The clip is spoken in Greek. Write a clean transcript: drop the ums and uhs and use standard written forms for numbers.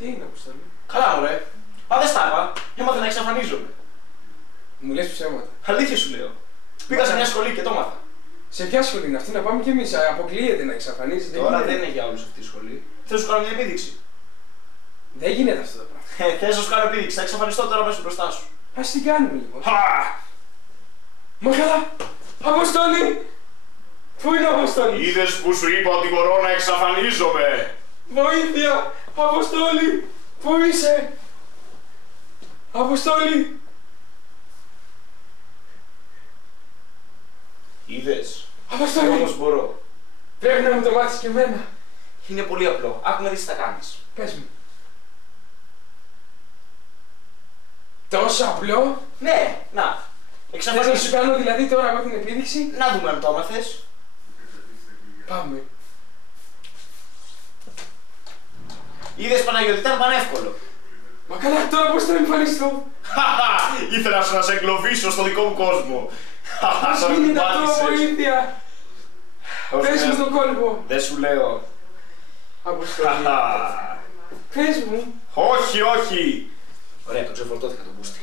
Τι είναι, Αποστολή? Καλά, μωρέ. Μα δεν στάβα. Έμαθα να εξαφανίζομαι. Μου λες ψέματα. Αλήθεια σου λέω. Πήγα σε μια σχολή και το έμαθα. Σε ποια σχολή είναι αυτή, να πάμε κι εμείς? Αποκλείεται να εξαφανίζεται. Τώρα δεν είναι για όλους αυτή η σχολή. Θέλω να σου κάνω μια επίδειξη. Δεν γίνεται αυτό το πράγμα. Θες να σου κάνω επίδειξη. Θα εξαφανιστώ τώρα μέσα μπροστά σου. Ας την κάνουμε λοιπόν. Χα! Μα καλά! Αποστολή! Πού είναι ο Αποστολής? Είδες που σου είπα ότι μπορώ να εξαφανίζομαι. Βοήθεια! Αποστόλη! Πού είσαι? Αποστόλη! Είδες. Αποστόλη! Όμως μπορώ. Πρέπει να μου το μάθεις και εμένα. Είναι πολύ απλό. Άκου να δεις τι θα κάνεις. Πες μου. Τόσο απλό? Ναι, να. Θες να σου Εξαφανίσου. κάνω δηλαδή τώρα εγώ την επίδειξη? Να δούμε αν το έμαθες. Πάμε. Είδες, Παναγιώτη, ήταν πανεύκολο. Μα καλά, τώρα πώς θα εμφανιστώ? Ήθελα να σε εγκλωβίσω στο δικό μου κόσμο. Πώς Τώρα γίνεται μου αυτό, πάτησες. βοήθεια! Πες μου τον κόλπο. Δεν σου λέω. Αποστολή. Πες μου. Όχι, όχι. Ωραία, το ξεφορτώθηκα το μπούστι.